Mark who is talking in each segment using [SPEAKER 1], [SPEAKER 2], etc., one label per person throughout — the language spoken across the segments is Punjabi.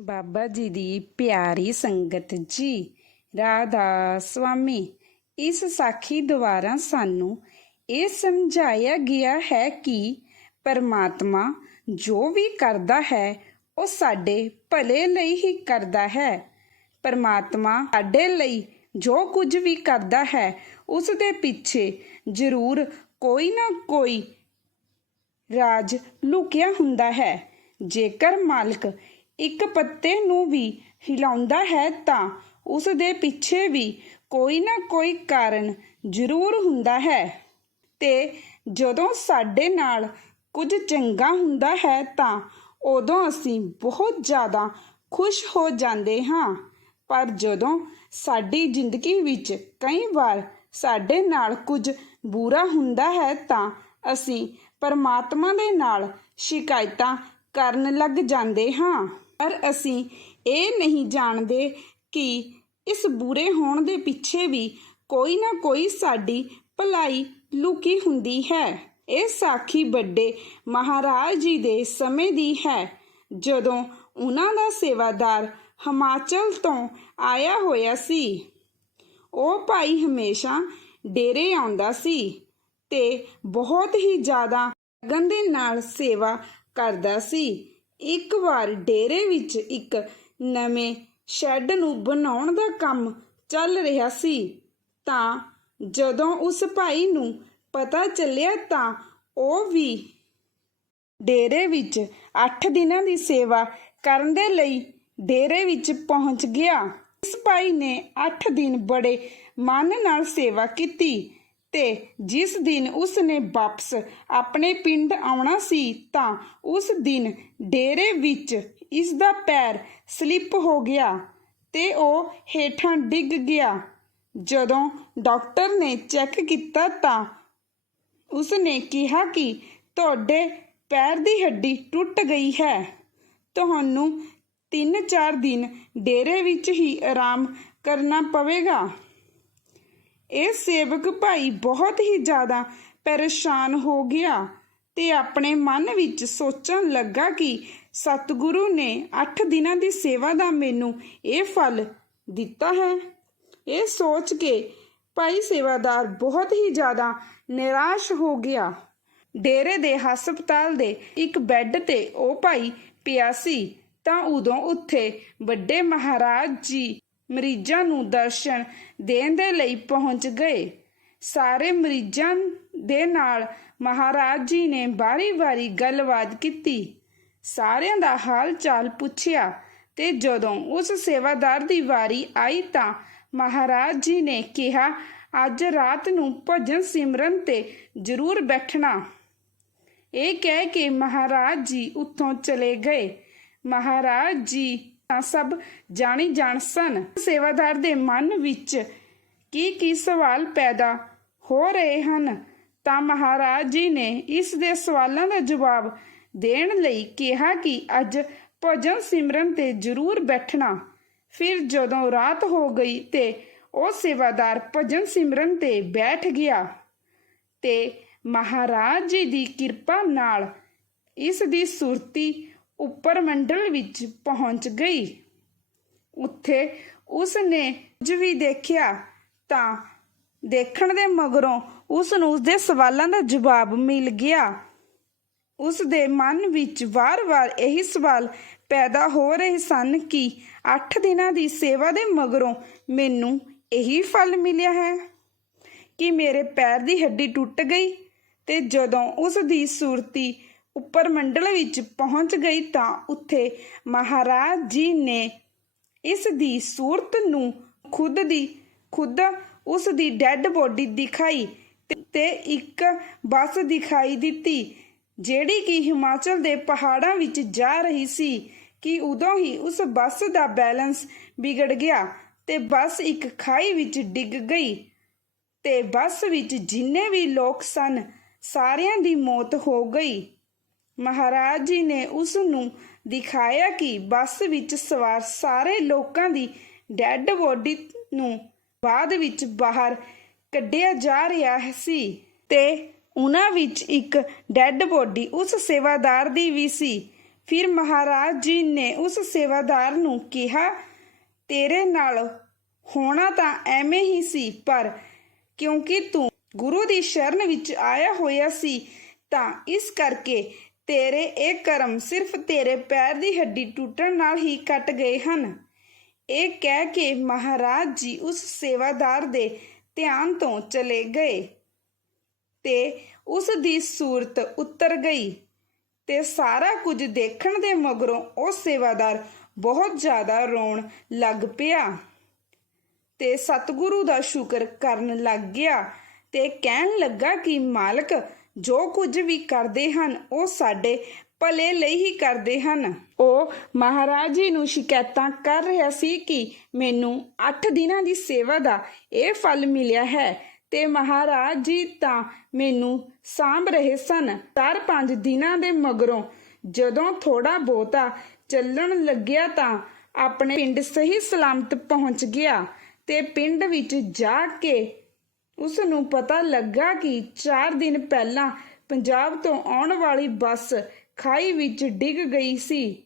[SPEAKER 1] ਬਾਬਾ ਜੀ ਦੀ ਪਿਆਰੀ ਸੰਗਤ ਜੀ, ਰਾਧਾ ਸੁਆਮੀ ਇਸ ਸਾਖੀ ਦੁਆਰਾ ਸਾਨੂੰ ਇਹ ਸਮਝਾਇਆ ਗਿਆ ਹੈ ਕਿ ਪਰਮਾਤਮਾ ਜੋ ਵੀ ਕਰਦਾ ਹੈ, ਉਹ ਸਾਡੇ ਭਲੇ ਲਈ ਹੀ ਕਰਦਾ ਹੈ। ਪਰਮਾਤਮਾ ਸਾਡੇ ਲਈ ਜੋ ਕੁਝ ਵੀ ਕਰਦਾ ਹੈ, ਉਸ ਦੇ ਪਿੱਛੇ ਜ਼ਰੂਰ ਕੋਈ ਨਾ ਕੋਈ ਰਾਜ ਲੁਕਿਆ ਹੁੰਦਾ ਹੈ। ਜੇਕਰ ਮਾਲਕ ਇੱਕ ਪੱਤੇ ਨੂੰ ਵੀ ਹਿਲਾਉਂਦਾ ਹੈ ਤਾਂ ਉਸ ਦੇ ਪਿੱਛੇ ਵੀ ਕੋਈ ਨਾ ਕੋਈ ਕਾਰਨ ਜ਼ਰੂਰ ਹੁੰਦਾ ਹੈ। ਤੇ ਜਦੋਂ ਸਾਡੇ ਨਾਲ ਕੁਝ ਚੰਗਾ ਹੁੰਦਾ ਹੈ ਤਾਂ ਉਦੋਂ ਅਸੀਂ ਬਹੁਤ ਜ਼ਿਆਦਾ ਖੁਸ਼ ਹੋ ਜਾਂਦੇ ਹਾਂ। ਪਰ ਜਦੋਂ ਸਾਡੀ ਜ਼ਿੰਦਗੀ ਵਿੱਚ ਕਈ ਵਾਰ ਸਾਡੇ ਨਾਲ ਕੁਝ ਬੁਰਾ ਹੁੰਦਾ ਹੈ ਤਾਂ ਅਸੀਂ ਪਰਮਾਤਮਾ ਦੇ ਨਾਲ ਸ਼ਿਕਾਇਤਾਂ ਕਰਨ ਲੱਗ ਜਾਂਦੇ ਹਾਂ। ਪਰ ਅਸੀਂ ਇਹ ਨਹੀਂ ਜਾਣਦੇ ਕਿ ਇਸ ਬੁਰੇ ਹੋਣ ਦੇ ਪਿੱਛੇ ਵੀ ਕੋਈ ਨਾ ਕੋਈ ਸਾਡੀ ਭਲਾਈ ਲੁਕੀ ਹੁੰਦੀ ਹੈ। ਇਹ ਸਾਖੀ ਵੱਡੇ ਮਹਾਰਾਜ ਜੀ ਦੇ ਸਮੇਂ ਦੀ ਹੈ। ਜਦੋਂ ਉਹਨਾਂ ਦਾ ਸੇਵਾਦਾਰ ਹਿਮਾਚਲ ਤੋਂ ਆਇਆ ਹੋਇਆ ਸੀ, ਉਹ ਭਾਈ ਹਮੇਸ਼ਾ ਡੇਰੇ ਆਉਂਦਾ ਸੀ ਤੇ ਬਹੁਤ ਹੀ ਜ਼ਿਆਦਾ ਲਗਨ ਦੇ ਨਾਲ ਸੇਵਾ ਕਰਦਾ ਸੀ। ਇੱਕ ਵਾਰ ਡੇਰੇ ਵਿੱਚ ਇੱਕ ਨਵੇਂ ਸ਼ੈੱਡ ਨੂੰ ਬਣਾਉਣ ਦਾ ਕੰਮ ਚੱਲ ਰਿਹਾ ਸੀ, ਤਾਂ ਜਦੋਂ ਉਸ ਭਾਈ ਨੂੰ ਪਤਾ ਚੱਲਿਆ ਤਾਂ ਉਹ ਵੀ ਡੇਰੇ ਵਿੱਚ 8 ਦਿਨਾਂ ਦੀ ਸੇਵਾ ਕਰਨ ਦੇ ਲਈ ਡੇਰੇ ਵਿੱਚ ਪਹੁੰਚ ਗਿਆ। ਇਸ ਭਾਈ ਨੇ 8 ਦਿਨ ਬੜੇ ਮਨ ਨਾਲ ਸੇਵਾ ਕੀਤੀ। ਤੇ ਜਿਸ ਦਿਨ ਉਸ ਨੇ ਵਾਪਸ ਆਪਣੇ ਪਿੰਡ ਆਉਣਾ ਸੀ ਤਾਂ ਉਸ ਦਿਨ ਡੇਰੇ ਵਿੱਚ ਇਸ ਦਾ ਪੈਰ ਸਲਿੱਪ ਹੋ ਗਿਆ ਤੇ ਉਹ ਹੇਠਾਂ ਡਿੱਗ ਗਿਆ। ਜਦੋਂ ਡਾਕਟਰ ਨੇ ਚੈੱਕ ਕੀਤਾ ਤਾਂ ਉਸ ਨੇ ਕਿਹਾ ਕਿ ਤੁਹਾਡੇ ਪੈਰ ਦੀ ਹੱਡੀ ਟੁੱਟ ਗਈ ਹੈ। ਤੁਹਾਨੂੰ 3-4 ਦਿਨ ਡੇਰੇ ਵਿੱਚ ਹੀ ਆਰਾਮ ਕਰਨਾ ਪਵੇਗਾ। ਇਹ ਸੇਵਕ ਭਾਈ ਬਹੁਤ ਹੀ ਜ਼ਿਆਦਾ ਪਰੇਸ਼ਾਨ ਹੋ ਗਿਆ ਤੇ ਆਪਣੇ ਮਨ ਵਿੱਚ ਸੋਚਣ ਲੱਗਾ ਕਿ ਸਤਿਗੁਰੂ ਨੇ 8 ਦਿਨਾਂ ਦੀ ਸੇਵਾ ਦਾ ਮੈਨੂੰ ਇਹ ਫਲ ਦਿੱਤਾ ਹੈ। ਇਹ ਸੋਚ ਕੇ ਭਾਈ ਸੇਵਾਦਾਰ ਬਹੁਤ ਹੀ ਜ਼ਿਆਦਾ ਨਿਰਾਸ਼ ਹੋ ਗਿਆ। ਡੇਰੇ ਦੇ ਹਸਪਤਾਲ ਦੇ ਇੱਕ ਬੈੱਡ ਤੇ ਉਹ ਭਾਈ ਪਿਆ ਸੀ ਤਾਂ ਉਦੋਂ ਉੱਥੇ ਵੱਡੇ ਮਹਾਰਾਜ ਜੀ ਮਰੀਜ਼ਾਂ ਨੂੰ ਦਰਸ਼ਨ ਦੇਣ ਦੇ ਲਈ ਪਹੁੰਚ ਗਏ। ਸਾਰੇ ਮਰੀਜ਼ਾਂ ਦੇ ਨਾਲ ਮਹਾਰਾਜ ਜੀ ਨੇ ਬਾਰੀ-ਬਾਰੀ ਗੱਲਬਾਤ ਕੀਤੀ। ਸਾਰਿਆਂ ਦਾ ਹਾਲ ਚਾਲ ਪੁੱਛਿਆ ਤੇ ਜਦੋਂ ਉਸ ਸੇਵਾਦਾਰ ਦੀ ਵਾਰੀ ਆਈ ਤਾਂ ਮਹਾਰਾਜ ਜੀ ਨੇ ਕਿਹਾ, ਅੱਜ ਰਾਤ ਨੂੰ ਭਜਨ ਸਿਮਰਨ ਤੇ ਜ਼ਰੂਰ ਬੈਠਣਾ। ਇਹ ਕਹਿ ਕੇ ਮਹਾਰਾਜ ਜੀ ਉੱਥੋਂ ਚਲੇ ਗਏ। ਮਹਾਰਾਜ ਜੀ ਤਾਂ ਸਭ ਜਾਣੀ ਜਾਣ ਸਨ। ਸੇਵਾਦਾਰ ਦੇ ਮਨ ਵਿੱਚ ਕੀ ਕੀ ਸਵਾਲ ਪੈਦਾ ਹੋ ਰਹੇ ਹਨ, ਤਾਂ ਮਹਾਰਾਜ ਜੀ ਨੇ ਇਸ ਦੇ ਸਵਾਲਾਂ ਦਾ ਜਵਾਬ ਦੇਣ ਲਈ ਕਿਹਾ ਕਿ ਅੱਜ ਭਜਨ ਸਿਮਰਨ ਤੇ ਜ਼ਰੂਰ ਬੈਠਣਾ। ਫਿਰ ਜਦੋਂ ਰਾਤ ਹੋ ਗਈ ਤੇ ਉਹ ਸੇਵਾਦਾਰ ਭਜਨ ਸਿਮਰਨ ਤੇ ਬੈਠ ਗਿਆ ਤੇ ਮਹਾਰਾਜ ਜੀ ਦੀ ਕਿਰਪਾ ਨਾਲ ਇਸ ਦੀ ਸੁਰਤੀ ਉੱਪਰ ਮੰਡਲ ਵਿੱਚ ਪਹੁੰਚ ਗਈ। ਉੱਥੇ ਉਸ ਨੇ ਕੁਝ ਵੀ ਦੇਖਿਆ ਤਾਂ ਦੇਖਣ ਦੇ ਮਗਰੋਂ ਉਸ ਨੂੰ ਉਸ ਦੇ ਸਵਾਲਾਂ ਦਾ ਜਵਾਬ ਮਿਲ ਗਿਆ। ਉਸ ਦੇ ਮਨ ਵਿੱਚ ਵਾਰ-ਵਾਰ ਇਹੀ ਸਵਾਲ ਪੈਦਾ ਹੋ ਰਹੇ ਸਨ ਕਿ 8 ਦਿਨਾਂ ਦੀ ਸੇਵਾ ਦੇ ਮਗਰੋਂ ਮੈਨੂੰ ਇਹੀ ਫਲ ਮਿਲਿਆ ਹੈ ਕਿ ਮੇਰੇ ਪੈਰ ਦੀ ਹੱਡੀ ਟੁੱਟ ਗਈ ਤੇ ਜਦੋਂ ਉਸ ਦੀ ਸੁਰਤੀ ਉੱਪਰ ਮੰਡਲ ਵਿੱਚ ਪਹੁੰਚ ਗਈ ਤਾਂ ਉੱਥੇ ਮਹਾਰਾਜ ਜੀ ਨੇ ਇਸ ਦੀ ਸੂਰਤ ਨੂੰ ਖੁਦ ਦੀ, ਖੁਦ ਉਸ ਦੀ ਡੈੱਡ ਬੋਡੀ ਦਿਖਾਈ ਤੇ- ਇੱਕ ਬੱਸ ਦਿਖਾਈ ਦਿੱਤੀ, ਜਿਹੜੀ ਕਿ ਹਿਮਾਚਲ ਦੇ ਪਹਾੜਾਂ ਵਿੱਚ ਜਾ ਰਹੀ ਸੀ ਕਿ ਉਦੋਂ ਹੀ ਉਸ ਬੱਸ ਦਾ ਬੈਲੈਂਸ ਵਿਗੜ ਗਿਆ ਤੇ ਬੱਸ ਇੱਕ ਖਾਈ ਵਿੱਚ ਡਿੱਗ ਗਈ ਤੇ ਬੱਸ ਵਿੱਚ ਜਿੰਨੇ ਵੀ ਲੋਕ ਸਨ, ਸਾਰਿਆਂ ਦੀ ਮੌਤ ਹੋ ਗਈ। ਮਹਾਰਾਜ ਜੀ ਨੇ ਉਸ ਨੂੰ ਦਿਖਾਇਆ ਕਿ ਬੱਸ ਵਿੱਚ ਸਵਾਰ ਸਾਰੇ ਲੋਕਾਂ ਦੀ ਡੈੱਡ ਬੋਡੀ ਨੂੰ ਬਾਅਦ ਵਿੱਚ ਬਾਹਰ ਕੱਢਿਆ ਜਾ ਰਿਹਾ ਸੀ ਤੇ ਉਹਨਾਂ ਵਿੱਚ ਇੱਕ ਡੈੱਡ ਬੋਡੀ ਉਸ ਸੇਵਾਦਾਰ ਦੀ ਵੀ ਸੀ। ਫਿਰ ਮਹਾਰਾਜ ਜੀ ਨੇ ਉਸ ਸੇਵਾਦਾਰ ਨੂੰ ਕਿਹਾ, ਤੇਰੇ ਨਾਲ ਹੋਣਾ ਤਾਂ ਐਵੇਂ ਹੀ ਸੀ, ਪਰ ਕਿਉਂਕਿ ਤੂੰ ਗੁਰੂ ਦੀ ਸ਼ਰਨ ਵਿੱਚ ਆਇਆ ਹੋਇਆ ਸੀ, ਤਾਂ ਇਸ ਕਰਕੇ ਤੇਰੇ ਇਹ ਕਰਮ ਸਿਰਫ ਤੇਰੇ ਪੈਰ ਦੀ ਹੱਡੀ ਟੁੱਟਣ ਨਾਲ ਹੀ ਕੱਟ ਗਏ ਹਨ। ਇਹ ਕਹਿ ਕੇ ਮਹਾਰਾਜ ਜੀ ਉਸ ਸੇਵਾਦਾਰ ਦੇ ਧਿਆਨ ਤੋਂ ਚਲੇ ਗਏ ਤੇ ਉਸ ਦੀ ਸੂਰਤ ਉਤਰ ਗਈ ਤੇ ਸਾਰਾ ਕੁਝ ਦੇਖਣ ਦੇ ਮਗਰੋਂ ਉਹ ਸੇਵਾਦਾਰ ਬਹੁਤ ਜ਼ਿਆਦਾ ਰੋਣ ਲੱਗ ਪਿਆ ਤੇ ਸਤਿਗੁਰੂ ਦਾ ਸ਼ੁਕਰ ਕਰਨ ਲੱਗ ਗਿਆ ਤੇ ਕਹਿਣ ਲੱਗਾ ਕਿ ਮਾਲਕ ਜੋ ਕੁਝ ਵੀ ਕਰਦੇ ਹਨ, ਉਹ ਸਾਡੇ ਭਲੇ ਲਈ ਹੀ ਕਰਦੇ ਹਨ। ਉਹ ਮਹਾਰਾਜ ਜੀ ਨੂੰ ਸ਼ਿਕਾਇਤਾਂ ਕਰ ਰਿਹਾ ਸੀ ਕਿ ਮੈਨੂੰ 8 ਦਿਨਾਂ ਦੀ ਸੇਵਾ ਦਾ ਇਹ ਫਲ ਮਿਲਿਆ ਹੈ ਤੇ ਮਹਾਰਾਜ ਜੀ ਤਾਂ ਮੈਨੂੰ ਸਾਂਭ ਰਹੇ ਸਨ। ਚਾਰ ਪੰਜ ਦਿਨਾਂ ਦੇ ਮਗਰੋਂ ਜਦੋਂ ਥੋੜਾ ਬਹੁਤਾ ਚੱਲਣ ਲੱਗਿਆ ਤਾਂ ਆਪਣੇ ਪਿੰਡ ਸਹੀ ਸਲਾਮਤ ਪਹੁੰਚ ਗਿਆ ਤੇ ਪਿੰਡ ਵਿੱਚ ਜਾ ਕੇ ਉਸ ਨੂੰ ਪਤਾ ਲੱਗਾ ਕਿ 4 ਦਿਨ ਪਹਿਲਾਂ ਪੰਜਾਬ ਤੋਂ ਆਉਣ ਵਾਲੀ ਬੱਸ ਖਾਈ ਵਿੱਚ ਡਿੱਗ ਗਈ ਸੀ।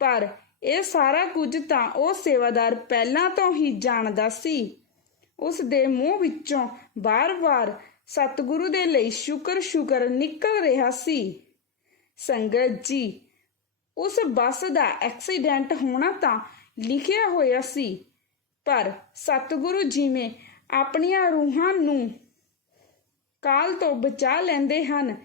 [SPEAKER 1] ਪਰ ਇਹ ਸਾਰਾ ਕੁਝ ਤਾਂ ਉਹ ਸੇਵਾਦਾਰ ਪਹਿਲਾਂ ਤੋਂ ਹੀ ਜਾਣਦਾ ਸੀ। ਉਸ ਦੇ ਮੂੰਹ ਵਿੱਚੋਂ ਬਾਰ-ਬਾਰ ਸਤਿਗੁਰੂ ਦੇ ਲਈ ਸ਼ੁਕਰ ਸ਼ੁਕਰ ਨਿਕਲ ਰਿਹਾ ਸੀ। ਸੰਗਤ ਜੀ, ਉਸ ਬੱਸ ਦਾ ਐਕਸੀਡੈਂਟ ਹੋਣਾ ਤਾਂ ਲਿਖਿਆ ਹੋਇਆ ਸੀ, ਪਰ ਸਤਿਗੁਰੂ ਜਿਵੇਂ ਆਪਣੀਆਂ ਰੂਹਾਂ ਨੂੰ ਕਾਲ ਤੋਂ ਬਚਾ ਲੈਂਦੇ ਹਨ।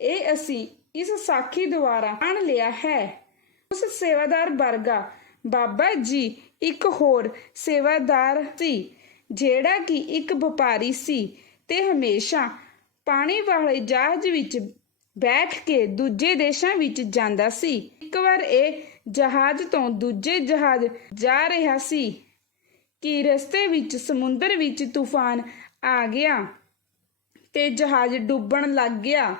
[SPEAKER 1] ਇਹ ਅਸੀਂ ਇਸ ਸਾਖੀ ਦੁਆਰਾ ਜਾਣ ਲਿਆ ਹੈ। ਉਸ ਸੇਵਾਦਾਰ ਵਰਗਾ ਬਾਬਾ ਜੀ ਇੱਕ ਹੋਰ ਸੇਵਾਦਾਰ ਸੀ, ਜਿਹੜਾ ਕਿ ਇੱਕ ਵਪਾਰੀ ਸੀ ਤੇ ਹਮੇਸ਼ਾ ਪਾਣੀ ਵਾਲੇ ਜਹਾਜ਼ ਵਿੱਚ ਬੈਠ ਕੇ ਦੂਜੇ ਦੇਸ਼ਾਂ ਵਿੱਚ ਜਾਂਦਾ ਸੀ। ਇੱਕ ਵਾਰ ਇਹ ਜਹਾਜ਼ ਤੋਂ ਦੂਜੇ ਜਹਾਜ਼ ਜਾ ਰਿਹਾ ਸੀ। ਕਿ ਰਸਤੇ ਵਿੱਚ, ਸਮੁੰਦਰ ਵਿੱਚ ਤੂਫਾਨ ਆ ਗਿਆ ਤੇ ਜਹਾਜ਼ ਡੁੱਬਣ ਲੱਗ ਗਿਆ।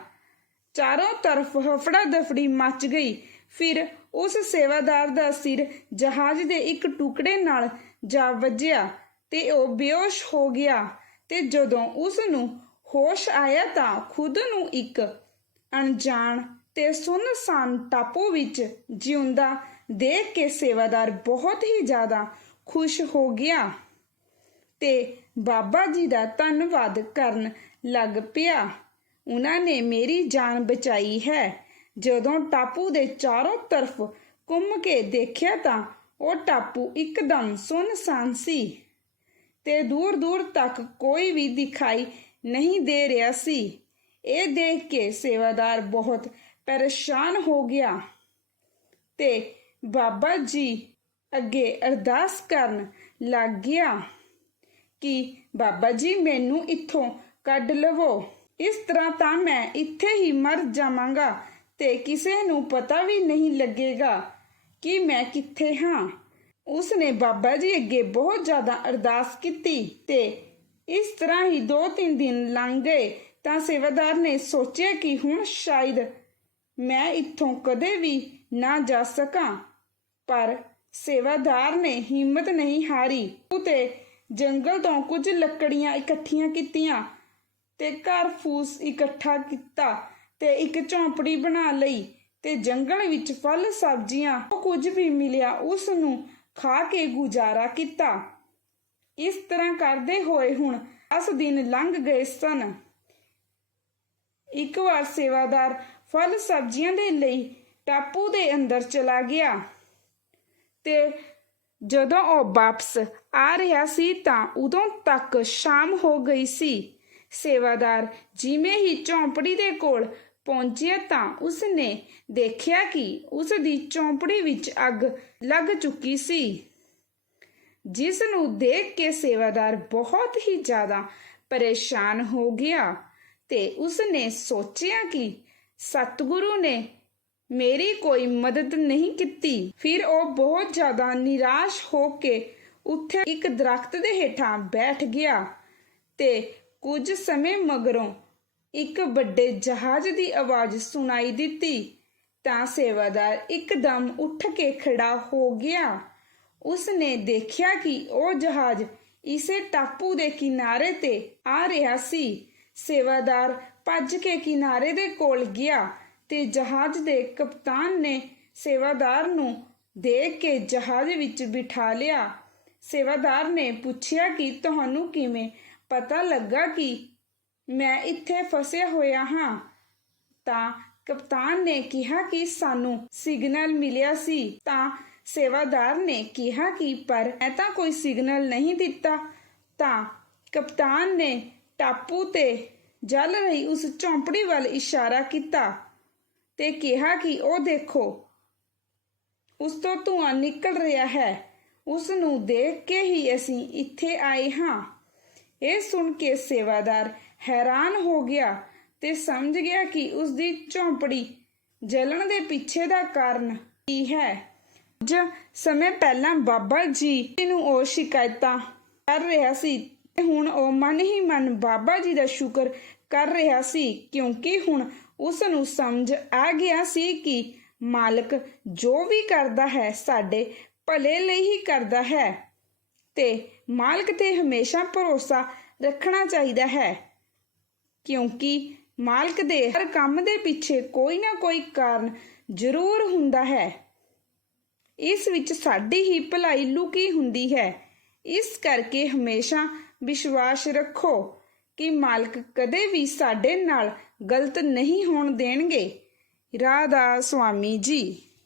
[SPEAKER 1] ਚਾਰੋਂ ਤਰਫ ਹਫੜਾ ਦਫੜੀ ਮਚ ਗਈ। ਫਿਰ ਉਸ ਸੇਵਾਦਾਰ ਦਾ ਸਿਰ ਜਹਾਜ਼ ਦੇ ਇੱਕ ਟੁਕੜੇ ਨਾਲ ਜਾ ਵੱਜਿਆ ਤੇ ਉਹ ਬੇਹੋਸ਼ ਹੋ ਗਿਆ ਤੇ ਜਦੋਂ ਉਸ ਨੂੰ ਹੋਸ਼ ਆਇਆ ਤਾਂ ਖੁਦ ਨੂੰ ਇੱਕ ਅਣਜਾਣ ਤੇ ਸੁੰਨਸਾਨ ਟਾਪੂ ਵਿੱਚ ਜਿਉਂਦਾ ਦੇਖ ਕੇ ਸੇਵਾਦਾਰ ਬਹੁਤ ਹੀ ਜ਼ਿਆਦਾ ਖੁਸ਼ ਹੋ ਗਿਆ। ਤੇ ਬਾਬਾ ਜੀ ਦਾ ਧੰਨਵਾਦ ਕਰਨ ਲੱਗ ਪਿਆ। ਉਹਨਾਂ ਨੇ ਮੇਰੀ ਜਾਨ ਬਚਾਈ ਹੈ। ਜਦੋਂ ਟਾਪੂ ਦੇ ਚਾਰੋਂ ਤਰਫ ਘੁੰਮ ਕੇ ਦੇਖਿਆ ਤਾਂ ਉਹ ਟਾਪੂ ਇੱਕਦਮ ਸੁੰਨਸਾਨ ਸੀ ਤੇ ਦੂਰ ਦੂਰ ਤੱਕ ਕੋਈ ਵੀ ਦਿਖਾਈ ਨਹੀਂ ਦੇ ਰਿਹਾ ਸੀ। ਇਹ ਦੇਖ ਕੇ ਸੇਵਾਦਾਰ ਬਹੁਤ ਪਰੇਸ਼ਾਨ ਹੋ ਗਿਆ ਤੇ ਬਾਬਾ ਜੀ ਅੱਗੇ ਅਰਦਾਸ ਕਰਨ ਲੱਗ ਗਿਆ ਕਿ ਬਾਬਾ ਜੀ ਮੈਨੂੰ ਇੱਥੋਂ ਕੱਢ ਲਵੋ। ਇਸ ਤਰ੍ਹਾਂ ਤਾਂ ਮੈਂ ਇੱਥੇ ਹੀ ਮਰ ਜਾਵਾਂਗਾ ਤੇ ਕਿਸੇ ਨੂੰ ਪਤਾ ਵੀ ਨਹੀਂ ਲੱਗੇਗਾ ਕਿ ਮੈਂ ਕਿੱਥੇ ਹਾਂ। ਉਸ ਨੇ ਬਾਬਾ ਜੀ ਅੱਗੇ ਬਹੁਤ ਜ਼ਿਆਦਾ ਅਰਦਾਸ ਕੀਤੀ ਤੇ ਇਸ ਤਰ੍ਹਾਂ ਹੀ 2-3 ਦਿਨ ਲੰਘ ਗਏ ਤਾਂ ਸੇਵਾਦਾਰ ਨੇ ਸੋਚਿਆ ਕਿ ਹੁਣ ਸ਼ਾਇਦ ਮੈਂ ਇੱਥੋਂ ਕਦੇ ਵੀ ਨਾ ਜਾ ਸਕਾਂ। ਪਰ ਸੇਵਾਦਾਰ ਨੇ ਹਿੰਮਤ ਨਹੀਂ ਹਾਰੀ। ਉਤੇ ਜੰਗਲ ਤੋਂ ਕੁਝ ਲੱਕੜੀਆਂ ਇਕੱਠੀਆਂ ਕੀਤੀਆਂ ਤੇ ਘਰ ਫੂਸ ਇਕੱਠਾ ਕੀਤਾ ਤੇ ਇੱਕ ਝੌਂਪੜੀ ਬਣਾ ਲਈ ਤੇ ਜੰਗਲ ਵਿੱਚ ਫਲ, ਸਬਜ਼ੀਆਂ ਉਹ ਕੁਝ ਵੀ ਮਿਲਿਆ ਉਸ ਨੂੰ ਖਾ ਕੇ ਗੁਜ਼ਾਰਾ ਕੀਤਾ। ਇਸ ਤਰ੍ਹਾਂ ਕਰਦੇ ਹੋਏ ਹੁਣ 10 ਦਿਨ ਲੰਘ ਗਏ ਸਨ। ਇੱਕ ਵਾਰ ਸੇਵਾਦਾਰ ਫਲ, ਸਬਜ਼ੀਆਂ ਦੇ ਲਈ ਟਾਪੂ ਦੇ ਅੰਦਰ ਚਲਾ ਗਿਆ। ਤੇ ਜਦੋਂ ਉਹ ਵਾਪਸ ਆ ਰਿਹਾ ਸੀ ਤਾਂ ਉਦੋਂ ਤੱਕ ਸ਼ਾਮ ਹੋ ਗਈ ਸੀ। ਸੇਵਾਦਾਰ ਜਿਵੇਂ ਹੀ ਝੌਂਪੜੀ ਦੇ ਕੋਲ ਪਹੁੰਚਿਆ ਤਾਂ ਉਸਨੇ ਦੇਖਿਆ ਕਿ ਉਸ ਦੀ ਝੌਂਪੜੀ ਵਿੱਚ ਅੱਗ ਲੱਗ ਚੁੱਕੀ ਸੀ। ਜਿਸ ਨੂੰ ਦੇਖ ਕੇ ਸੇਵਾਦਾਰ ਬਹੁਤ ਹੀ ਜ਼ਿਆਦਾ ਪਰੇਸ਼ਾਨ ਹੋ ਗਿਆ ਤੇ ਉਸਨੇ ਸੋਚਿਆ ਕਿ ਸਤਿਗੁਰੂ ਨੇ ਮੇਰੀ ਕੋਈ ਮਦਦ ਨਹੀਂ ਕੀਤੀ ਫਿਰ ਉਹ ਬਹੁਤ ਜ਼ਿਆਦਾ ਨਿਰਾਸ਼ ਹੋ ਕੇ ਉੱਥੇ ਇੱਕ ਦਰਖਤ ਦੇ ਹੇਠਾਂ ਬੈਠ ਗਿਆ ਤੇ ਕੁਝ ਸਮੇਂ ਮਗਰੋਂ ਇੱਕ ਵੱਡੇ ਜਹਾਜ਼ ਦੀ ਆਵਾਜ਼ ਸੁਣਾਈ ਦਿੱਤੀ ਤਾਂ ਸੇਵਾਦਾਰ ਇੱਕਦਮ ਉੱਠ ਕੇ ਖੜਾ ਹੋ ਗਿਆ ਉਸਨੇ ਦੇਖਿਆ ਕਿ ਉਹ ਜਹਾਜ਼ ਇਸੇ ਟਾਪੂ ਦੇ ਕਿਨਾਰੇ ਤੇ ਆ ਰਿਹਾ ਸੀ ਸੇਵਾਦਾਰ ਭੱਜ ਕੇ ਕਿਨਾਰੇ ਦੇ ਕੋਲ ਗਿਆ ਤੇ ਜਹਾਜ਼ ਦੇ ਕਪਤਾਨ ਨੇ ਸੇਵਾਦਾਰ ਨੂੰ ਦੇਖ ਕੇ ਜਹਾਜ਼ ਵਿੱਚ ਬਿਠਾ ਲਿਆ। ਸੇਵਾਦਾਰ ਨੇ ਪੁੱਛਿਆ ਕਿ ਤੁਹਾਨੂੰ ਕਿਵੇਂ ਪਤਾ ਲੱਗਾ ਕਿ ਮੈਂ ਇੱਥੇ ਫਸਿਆ ਹੋਇਆ ਹਾਂ? ਤਾਂ ਕਪਤਾਨ ਨੇ ਕਿਹਾ ਕਿ ਸਾਨੂੰ ਸਿਗਨਲ ਮਿਲਿਆ ਸੀ। ਤਾਂ ਸੇਵਾਦਾਰ ਨੇ ਕਿਹਾ ਕਿ, ਪਰ ਮੈਂ ਤਾਂ ਕੋਈ ਸਿਗਨਲ ਨਹੀਂ ਦਿੱਤਾ। ਤਾਂ ਕਪਤਾਨ ਨੇ ਟਾਪੂ ਤੇ ਜਲ ਰਹੀ ਉਸ ਝੌਂਪੜੀ ਵੱਲ ਇਸ਼ਾਰਾ ਕੀਤਾ। ਤੇ ਕਿਹਾ ਕਿ ਉਹ ਦੇਖੋ, ਉਸ ਤੋਂ ਧੂੰਆਂ ਨਿਕਲ ਰਿਹਾ ਹੈ। ਉਸ ਨੂੰ ਦੇਖ ਕੇ ਹੀ ਅਸੀਂ ਇੱਥੇ ਆਏ ਹਾਂ। ਇਹ ਸੁਣ ਕੇ ਸੇਵਾਦਾਰ ਹੈਰਾਨ ਹੋ ਗਿਆ ਤੇ ਸਮਝ ਗਿਆ ਕਿ ਉਸ ਦੀ ਝੌਂਪੜੀ ਜਲਣ ਦੇ ਪਿੱਛੇ ਦਾ ਕਾਰਨ ਕੀ ਹੈ। ਕੁਝ ਸਮੇਂ ਪਹਿਲਾਂ ਬਾਬਾ ਜੀ ਨੂੰ ਉਹ ਸ਼ਿਕਾਇਤਾਂ ਕਰ ਰਿਹਾ ਸੀ ਤੇ ਹੁਣ ਉਹ ਮਨ ਹੀ ਮਨ ਬਾਬਾ ਜੀ ਦਾ ਸ਼ੁਕਰ ਕਰ ਰਿਹਾ ਸੀ, ਕਿਉਂਕਿ ਹੁਣ ਉਸ ਨੂੰ ਸਮਝ ਆ ਗਿਆ ਸੀ ਕਿ ਮਾਲਕ ਜੋ ਵੀ ਕਰਦਾ ਹੈ, ਸਾਡੇ ਭਲੇ ਲਈ ਹੀ ਕਰਦਾ ਹੈ ਤੇ ਮਾਲਕ ਤੇ ਹਮੇਸ਼ਾ ਭਰੋਸਾ ਰੱਖਣਾ ਚਾਹੀਦਾ ਹੈ, ਕਿਉਂਕਿ ਮਾਲਕ ਦੇ ਹਰ ਕੰਮ ਦੇ ਪਿੱਛੇ ਕੋਈ ਨਾ ਕੋਈ ਕਾਰਨ ਜ਼ਰੂਰ ਹੁੰਦਾ ਹੈ। ਇਸ ਵਿੱਚ ਸਾਡੀ ਹੀ ਭਲਾਈ ਲੁਕੀ ਹੁੰਦੀ ਹੈ। ਇਸ ਕਰਕੇ ਹਮੇਸ਼ਾ ਵਿਸ਼ਵਾਸ ਰੱਖੋ। ਕਿ ਮਾਲਕ ਕਦੇ ਵੀ ਸਾਡੇ ਨਾਲ ਗਲਤ ਨਹੀਂ ਹੋਣ ਦੇਣਗੇ। ਰਾਧਾ ਸੁਆਮੀ ਜੀ।